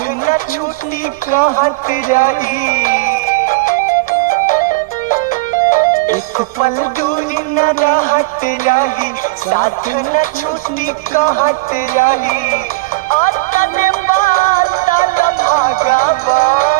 न छूटी कहत रही, एक पल दूरी न रहत रही, साथ न छूटी कहत रही। और तने बात भगवान